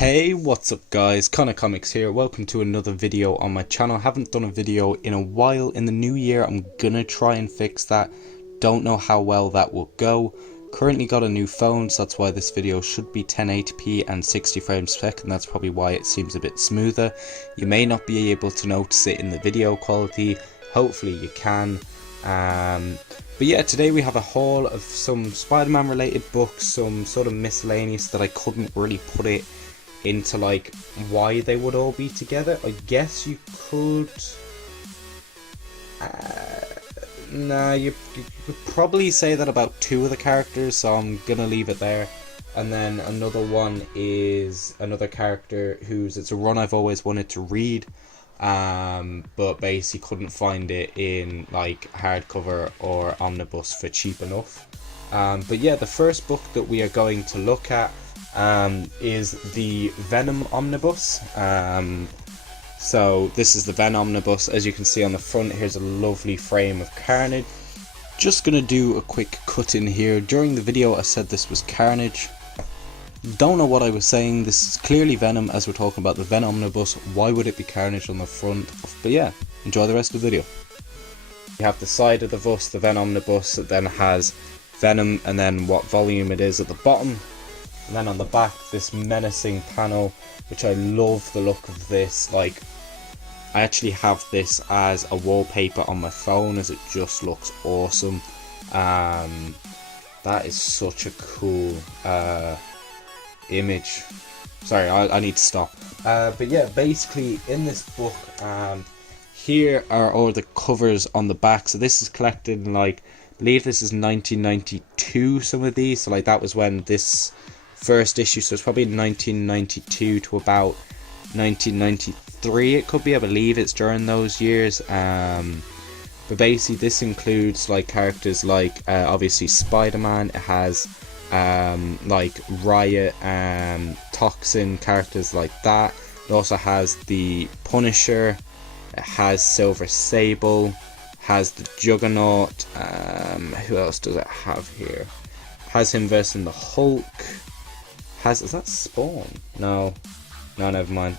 Hey, what's up guys, Connor Comics here. Welcome to another video on my channel. Haven't done a video in a while. In the new year I'm gonna try and fix that. Don't know how well that will go. Currently got a new phone, so that's why this video should be 1080p and 60 frames per second. That's probably why it seems a bit smoother. You may not be able to notice it in the video quality. Hopefully you can. But yeah, today we have a haul of some Spider-Man related books, some sort of miscellaneous that I couldn't really put it into like why they would all be together. I guess you could you could probably say that about two of the characters, so I'm gonna leave it there. And then another one is another character it's a run I've always wanted to read, but basically couldn't find it in like hardcover or omnibus for cheap enough. But yeah, the first book that we are going to look at is the Venom Omnibus. So this is the Venom Omnibus. As you can see on the front, here's a lovely frame of Carnage. Just gonna do a quick cut in here. During the video I said this was Carnage. Don't know what I was saying. This is clearly Venom, as we're talking about the Venom Omnibus. Why would it be Carnage on the front? But yeah, enjoy the rest of the video. You have the side of the bus, the Venom Omnibus, that then has Venom and then what volume it is at the bottom. And then on the back, this menacing panel, which I love the look of this. Like, I actually have this as a wallpaper on my phone, as it just looks awesome. That is such a cool image. Sorry, I need to stop. But yeah, basically in this book, here are all the covers on the back. So this is collected in, like, I believe this is 1992, some of these. So like that was when this first issue, so it's probably 1992 to about 1993 it could be. I believe it's during those years. But basically this includes like characters like obviously Spider-Man. It has like Riot and Toxin, characters like that. It also has the Punisher, it has Silver Sable, has the Juggernaut. Who else does it have here? Has him versing the Hulk. Is that Spawn? No, never mind.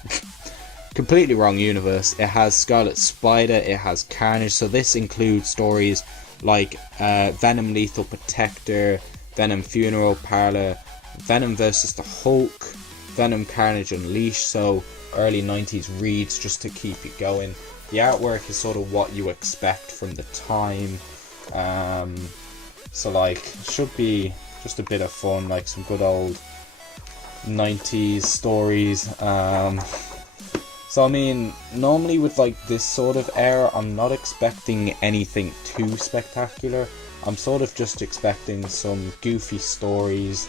Completely wrong universe. It has Scarlet Spider, it has Carnage. So this includes stories like Venom Lethal Protector, Venom Funeral Parlor, Venom versus the Hulk, Venom Carnage Unleashed. So early 90s reads just to keep it going. The artwork is sort of what you expect from the time. So like, should be just a bit of fun, like some good old 90s stories. So I mean, normally with like this sort of era, I'm not expecting anything too spectacular. I'm sort of just expecting some goofy stories,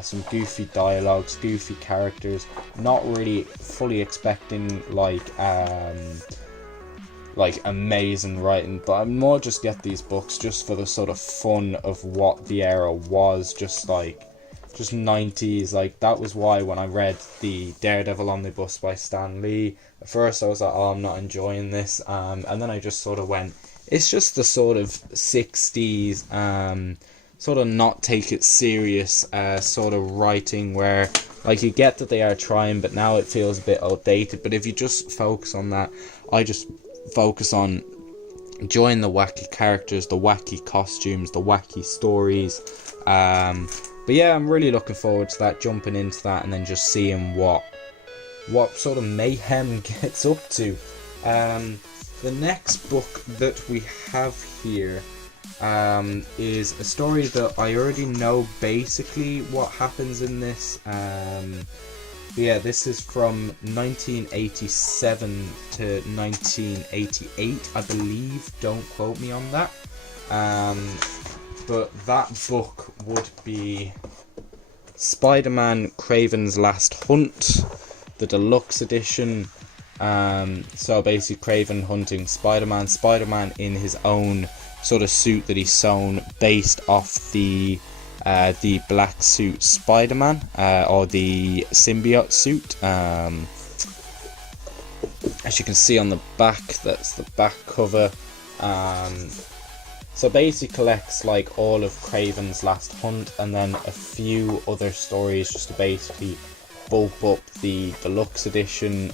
some goofy dialogues, goofy characters. Not really fully expecting like amazing writing, but I more just get these books just for the sort of fun of what the era was, just 90s. Like, that was why when I read the Daredevil Omnibus by Stan Lee, at first I was like, oh, I'm not enjoying this, and then I just sort of went, it's just the sort of 60s, sort of not take it serious sort of writing, where like you get that they are trying, but now it feels a bit outdated. But if you just focus on that, I just focus on enjoying the wacky characters, the wacky costumes, the wacky stories. But yeah, I'm really looking forward to that, jumping into that, and then just seeing what sort of mayhem gets up to. The next book that we have here is a story that I already know basically what happens in this. Yeah, this is from 1987 to 1988, I believe. Don't quote me on that. But that book would be Spider-Man Kraven's Last Hunt, the deluxe edition. So basically Kraven hunting Spider-Man. Spider-Man in his own sort of suit that he's sewn based off the black suit Spider-Man, or the symbiote suit. As you can see on the back, that's the back cover. So basically collects like all of Kraven's Last Hunt and then a few other stories just to basically bulk up the deluxe edition.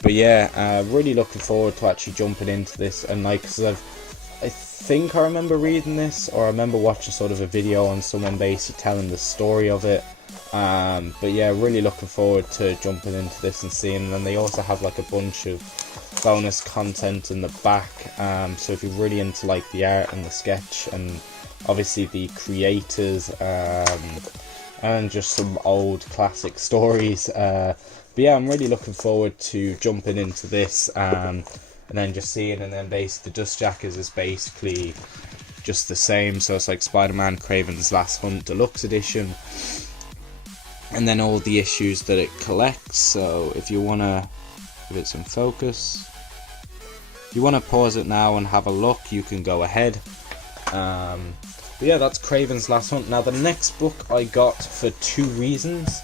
But yeah, really looking forward to actually jumping into this, and like, cause I think I remember reading this, or I remember watching sort of a video on someone basically telling the story of it. But yeah, really looking forward to jumping into this and seeing. And then they also have like a bunch of bonus content in the back. So if you're really into like the art and the sketch, and obviously the creators, and just some old classic stories. But yeah, I'm really looking forward to jumping into this, and then just seeing, and then basically the dust jacket is basically just the same. So it's like Spider-Man Kraven's Last Hunt Deluxe Edition, and then all the issues that it collects. So if you want to give it some focus, if you want to pause it now and have a look, you can go ahead. But yeah, that's Kraven's Last Hunt. Now the next book I got for two reasons.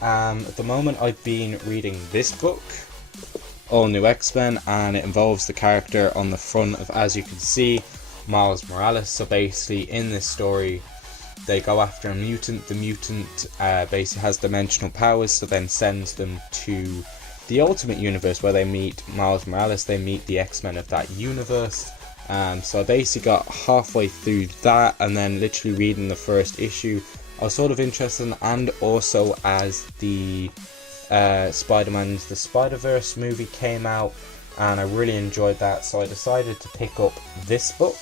At the moment I've been reading this book, All New X-Men, and it involves the character on the front of, as you can see, Miles Morales. So basically in this story they go after a mutant. The mutant basically has dimensional powers, so then sends them to the Ultimate Universe where they meet Miles Morales. They meet the X-Men of that universe. So I basically got halfway through that, and then literally reading the first issue I was sort of interested in, and also as the Spider-Man Into the Spider-Verse movie came out, and I really enjoyed that, so I decided to pick up this book,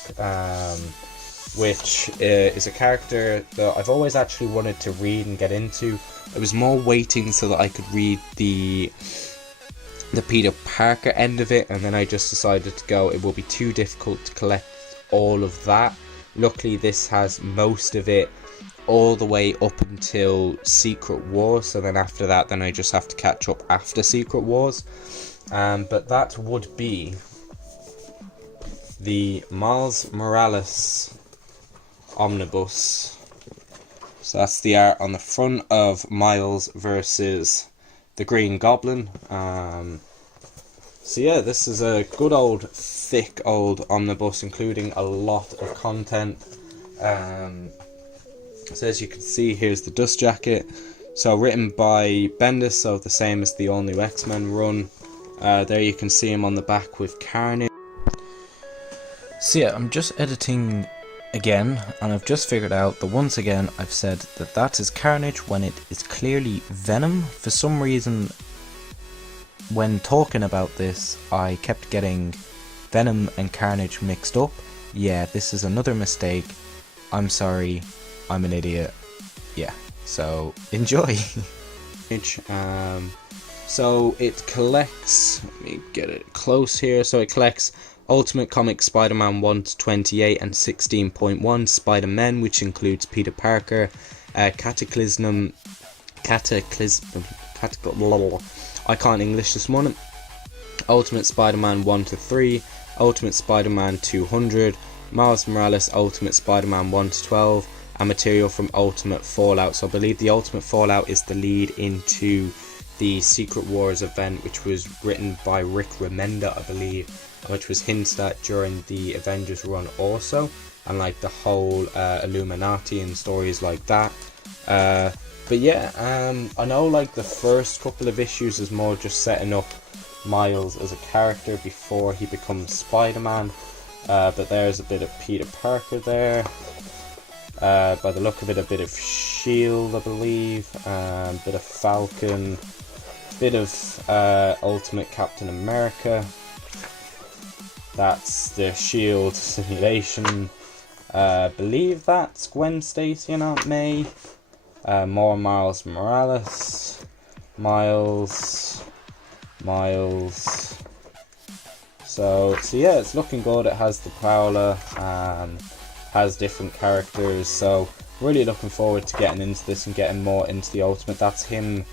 which is a character that I've always actually wanted to read and get into. I was more waiting so that I could read the Peter Parker end of it, and then I just decided to go, it will be too difficult to collect all of that. Luckily this has most of it all the way up until Secret Wars, so then after that then I just have to catch up after Secret Wars. But that would be the Miles Morales Omnibus. So that's the art on the front of Miles versus the Green Goblin. So yeah, this is a good old thick old omnibus, including a lot of content. So as you can see, here's the dust jacket. So written by Bendis, so the same as the All New X-Men run. There you can see him on the back with Carnage. So yeah, I'm just editing again, and I've just figured out that once again I've said that that is Carnage when it is clearly Venom. For some reason, when talking about this, I kept getting Venom and Carnage mixed up. Yeah, this is another mistake. I'm sorry. I'm an idiot. Yeah, so enjoy. So it collects, let me get it close here, so it collects Ultimate Comics Spider-Man 1 to 28 and 16.1, Spider-Men, which includes Peter Parker, Cataclysm, I can't English this morning, Ultimate Spider-Man 1 to 3, Ultimate Spider-Man 200, Miles Morales Ultimate Spider-Man 1 to 12, and material from Ultimate Fallout. So I believe the Ultimate Fallout is the lead into the Secret Wars event, which was written by Rick Remender, I believe, which was hinted at during the Avengers run also, and like the whole Illuminati and stories like that. But yeah, I know like the first couple of issues is more just setting up Miles as a character before he becomes Spider-Man, but there's a bit of Peter Parker there. By the look of it, a bit of S.H.I.E.L.D. I believe, bit of Falcon, bit of Ultimate Captain America. That's the S.H.I.E.L.D. simulation. Believe that's Gwen Stacy and Aunt May. More Miles Morales. Miles. So yeah, it's looking good. It has the Prowler, has different characters, so really looking forward to getting into this and getting more into the Ultimate. That's him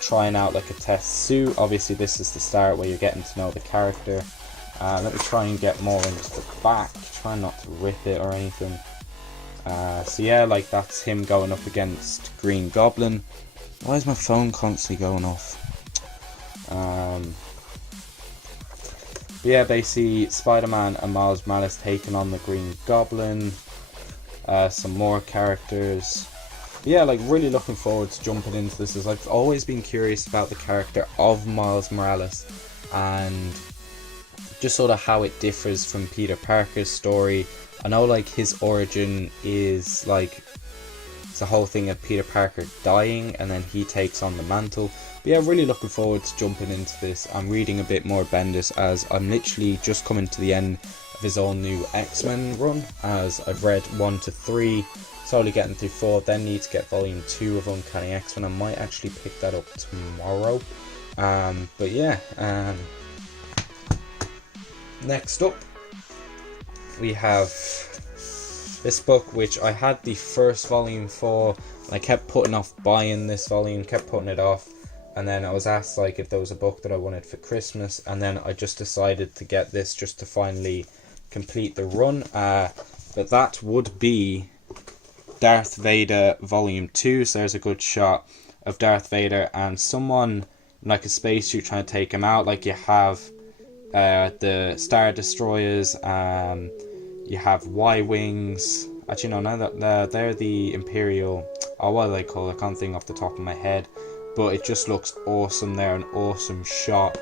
trying out like a test suit. Obviously this is the start where you're getting to know the character. Let me try and get more into the back, try not to rip it or anything. So yeah, like that's him going up against Green Goblin. Why is my phone constantly going off? But yeah, basically Spider-Man and Miles Morales taking on the Green Goblin. Some more characters. But yeah, like really looking forward to jumping into this, as I've always been curious about the character of Miles Morales and just sort of how it differs from Peter Parker's story. I know like his origin is like it's the whole thing of Peter Parker dying and then he takes on the mantle. But yeah, really looking forward to jumping into this. I'm reading a bit more Bendis as I'm literally just coming to the end of his all new X-Men run, as I've read 1 to 3, slowly getting through 4, then need to get volume 2 of Uncanny X-Men. I might actually pick that up tomorrow. But yeah, next up we have this book, which I had the first volume for. I kept putting off buying this volume, kept putting it off, and then I was asked like if there was a book that I wanted for Christmas, and then I just decided to get this just to finally complete the run. But that would be Darth Vader Volume 2. So there's a good shot of Darth Vader and someone in like a spacesuit trying to take him out. Like you have the Star Destroyers, you have Y-Wings. Actually, no, they're the Imperial. Oh, what are they called? I can't think off the top of my head. But it just looks awesome there, an awesome shot.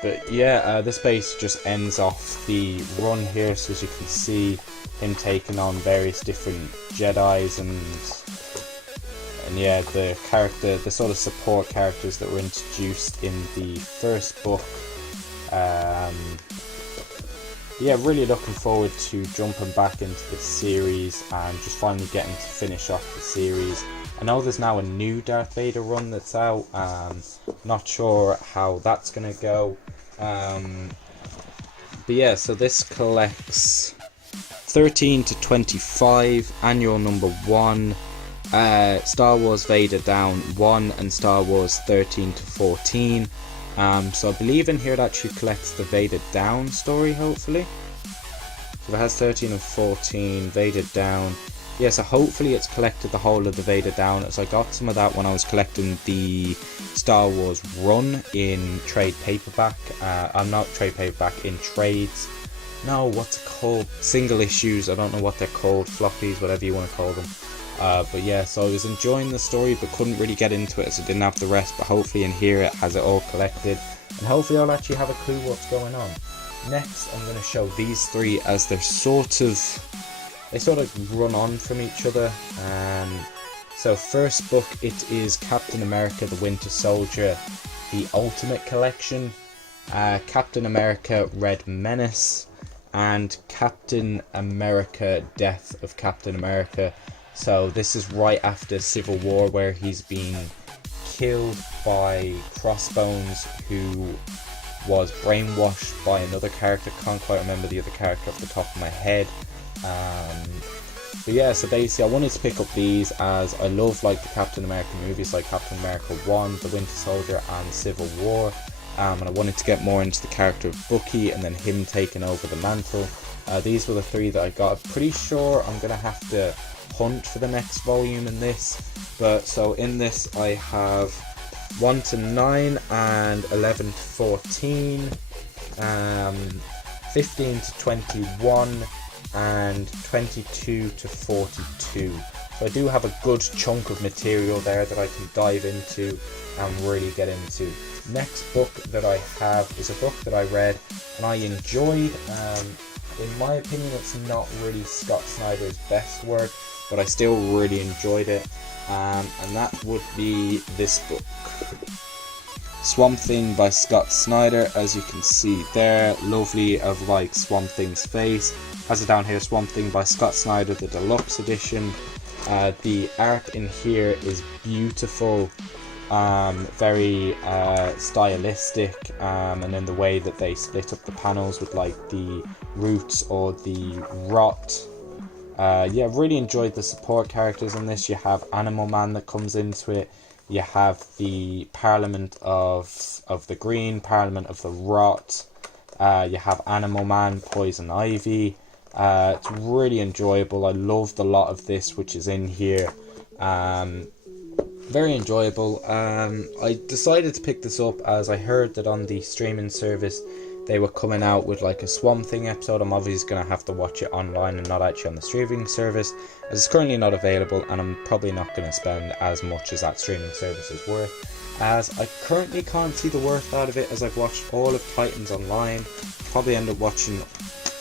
But yeah, this base just ends off the run here. So as you can see, him taking on various different Jedis and yeah, the sort of support characters that were introduced in the first book. Yeah, really looking forward to jumping back into this series and just finally getting to finish off the series. I know there's now a new Darth Vader run that's out. Not sure how that's going to go. But yeah, so this collects 13 to 25, annual number 1, Star Wars Vader Down 1, and Star Wars 13 to 14. So I believe in here it actually collects the Vader Down story, hopefully. So it has 13 and 14, Vader Down. Yeah, so hopefully it's collected the whole of the Vader Down, as I got some of that when I was collecting the Star Wars run in trade paperback. I'm not trade paperback, in trades. No, what's it called? Single issues, I don't know what they're called, floppies, whatever you want to call them. But yeah, so I was enjoying the story but couldn't really get into it as I didn't have the rest, but hopefully in here it has it all collected and hopefully I'll actually have a clue what's going on. Next I'm going to show these three, as they sort of run on from each other. So first book, it is Captain America the Winter Soldier, the Ultimate Collection, Captain America Red Menace, and Captain America Death of Captain America. So this is right after Civil War, where he's been killed by Crossbones, who was brainwashed by another character. Can't quite remember the other character off the top of my head. But yeah, so basically I wanted to pick up these as I love like the Captain America movies, like Captain America 1, The Winter Soldier and Civil War. And I wanted to get more into the character of Bucky and then him taking over the mantle. These were the three that I got. I'm pretty sure I'm going to have to hunt for the next volume in this. But so in this I have 1 to 9 and 11 to 14, 15 to 21 and 22 to 42. So I do have a good chunk of material there that I can dive into and really get into. Next book that I have is a book that I read and I enjoyed. In my opinion, it's not really Scott Snyder's best work, but I still really enjoyed it, and that would be this book, Swamp Thing by Scott Snyder. As you can see there, lovely of like Swamp Thing's face. Has it down here, Swamp Thing by Scott Snyder, the deluxe edition. The art in here is beautiful, very stylistic, and then the way that they split up the panels with like the roots or the rot. Yeah, really enjoyed the support characters in this. You have Animal Man that comes into it. You have the Parliament of the Green, Parliament of the Rot. You have Animal Man, Poison Ivy. It's really enjoyable. I loved a lot of this which is in here. Very enjoyable. I decided to pick this up as I heard that on the streaming service they were coming out with like a Swamp Thing episode. I'm obviously going to have to watch it online and not actually on the streaming service, as it's currently not available, and I'm probably not going to spend as much as that streaming service is worth, as I currently can't see the worth out of it, as I've watched all of Titans online. Probably end up watching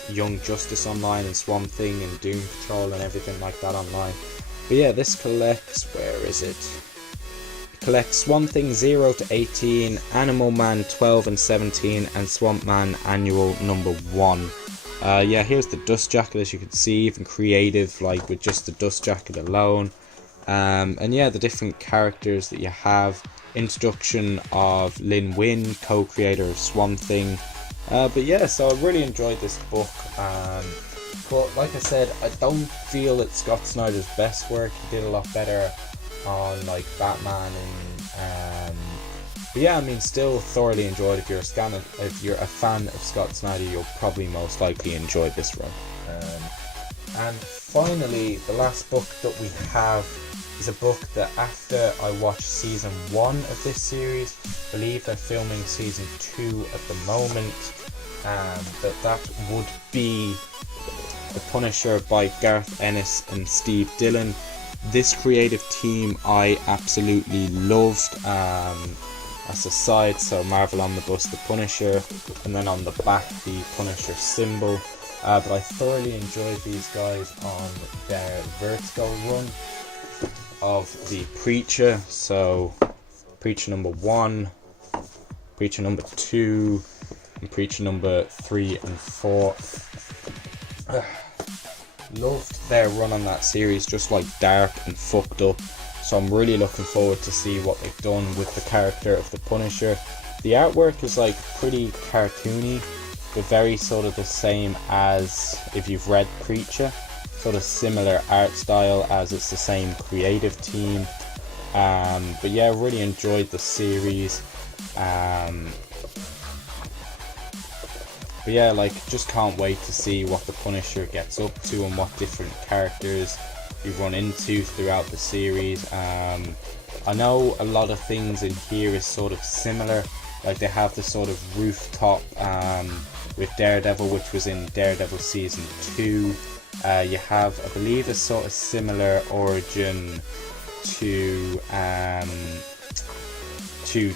Young Justice online and Swamp Thing and Doom Patrol and everything like that online. But yeah, this collects, where is it? It collects Swamp Thing 0 to 18, Animal Man 12 and 17, and Swamp Man Annual number 1. Yeah, here's the dust jacket, as you can see, even creative, like with just the dust jacket alone. And yeah, the different characters that you have. Introduction of Lin Win, co-creator of Swamp Thing. But yeah, so I really enjoyed this book. But like I said, I don't feel it's Scott Snyder's best work. He did a lot better on like Batman and but yeah, I mean, still thoroughly enjoyed. If you're a fan of Scott Snyder, you'll probably most likely enjoy this run. And finally, the last book that we have is a book that after I watched season 1 of this series, I believe they're filming season 2 at the moment, that would be The Punisher by Garth Ennis and Steve Dillon. This creative team I absolutely loved. As a side, so Marvel Omnibus, The Punisher, and then on the back the Punisher symbol. But I thoroughly enjoyed these guys on their Vertigo run of the Preacher. So Preacher number 1, Preacher number 2, and Preacher number 3 and 4. Loved their run on that series, just like dark and fucked up. So I'm really looking forward to see what they've done with the character of the Punisher. The artwork is like pretty cartoony, but very sort of the same as if you've read Preacher. Sort of similar art style, as it's the same creative team. But yeah, really enjoyed the series. But yeah, like, just can't wait to see what the Punisher gets up to and what different characters you run into throughout the series. I know a lot of things in here is sort of similar, like they have the sort of rooftop with Daredevil, which was in Daredevil season 2. You have, I believe, a sort of similar origin to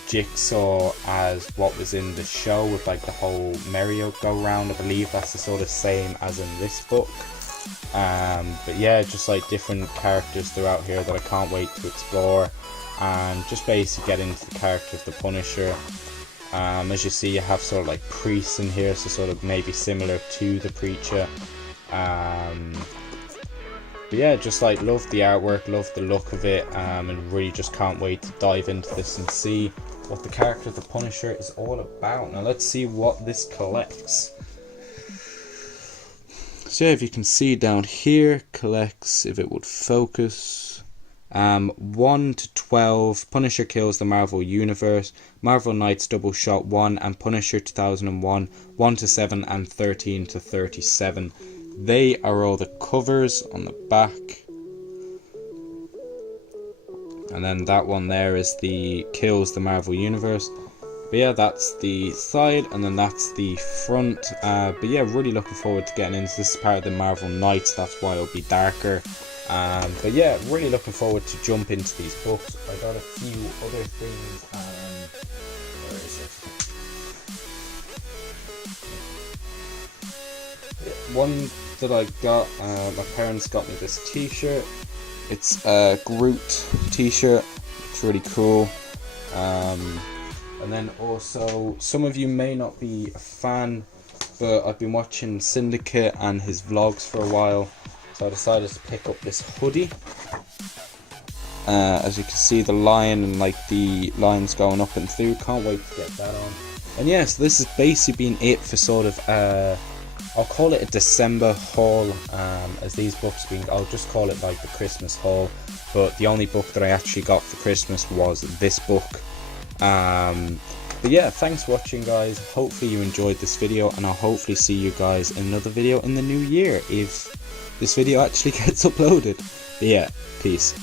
Jigsaw as what was in the show, with like the whole merry-go-round. I believe that's the sort of same as in this book. But yeah, just like different characters throughout here that I can't wait to explore, and just basically get into the character of the Punisher. As you see, you have sort of like priests in here, so sort of maybe similar to the Preacher. But yeah, just like love the artwork, love the look of it, and really just can't wait to dive into this and see what the character of the Punisher is all about. Now let's see what this collects. So yeah, if you can see down here, collects, if it would focus, 1 to 12, Punisher Kills the Marvel Universe, Marvel Knights Double Shot 1, and Punisher 2001, 1 to 7, and 13 to 37. They are all the covers on the back. And then that one there is the Kills the Marvel Universe. But yeah, that's the side, and then that's the front. But yeah, really looking forward to getting into this part of the Marvel Knights. That's why it'll be darker. But yeah, really looking forward to jump into these books. I got a few other things. Where is it? One that I got, my parents got me this t-shirt. It's a Groot t-shirt. It's really cool. And then also, some of you may not be a fan, but I've been watching Syndicate and his vlogs for a while, so I decided to pick up this hoodie. As you can see, the lion and like the lines going up and through. Can't wait to get that on. And yeah, so this has basically been it for sort of I'll call it a December haul, as these books being, I'll just call it like the Christmas haul, but the only book that I actually got for Christmas was this book. But yeah, thanks for watching, guys. Hopefully you enjoyed this video, and I'll hopefully see you guys in another video in the new year, if this video actually gets uploaded. But yeah, peace.